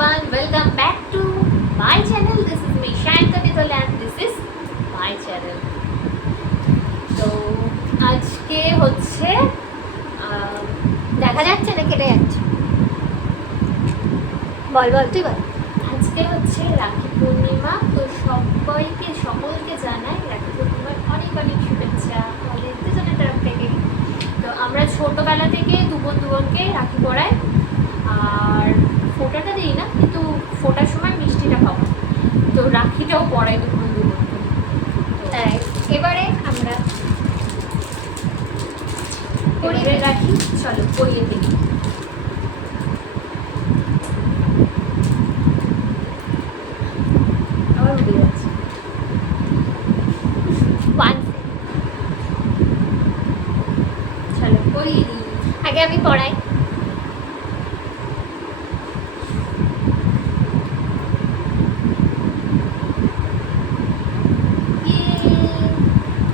everyone, welcome back to my channel. This is me Shayanta Nidal and this is my channel. তো আজকে হচ্ছে দেখা যাচ্ছে না, কেটে যাচ্ছে। বল বল তুই বল। আজকে হচ্ছে রাখি পূর্ণিমা। তো সকলকে জানাই রাখি পূর্ণিমার অনেক অনেক শুভেচ্ছা আমাদের দুজনের তরফ থেকে। তো আমরা ছোটবেলা থেকে দুবোনকে রাখি পরাই, আর ফোঁটাটা দিই না, কিন্তু ফোটার সময় মিষ্টিটা খাওয়া, তো রাখিটাও পরাই দুবোনকে। তাই এবারে আমরা পরিয়ে রাখি, চলো পরিয়ে দিই। আবার উঠে যাচ্ছে। চলো পরিয়ে দিই। আগে আমি পড়াই।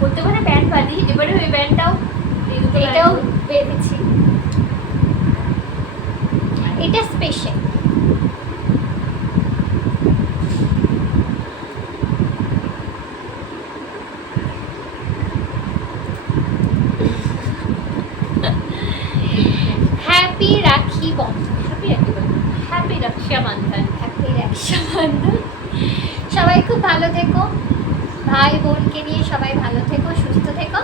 করতে পারে ব্যান্ড বাঁধি, এবারে ওই ব্যান্ডটাও এটাও বেঁধেছি, এটা special. Happy Rakhi Bandhan, happy Rakshabandhan. Happy Rakshabandhan. সবাই খুব ভালো থেকো, ভাই বোনকে নিয়ে সবাই ভালো থেকো, সুস্থ থেকো।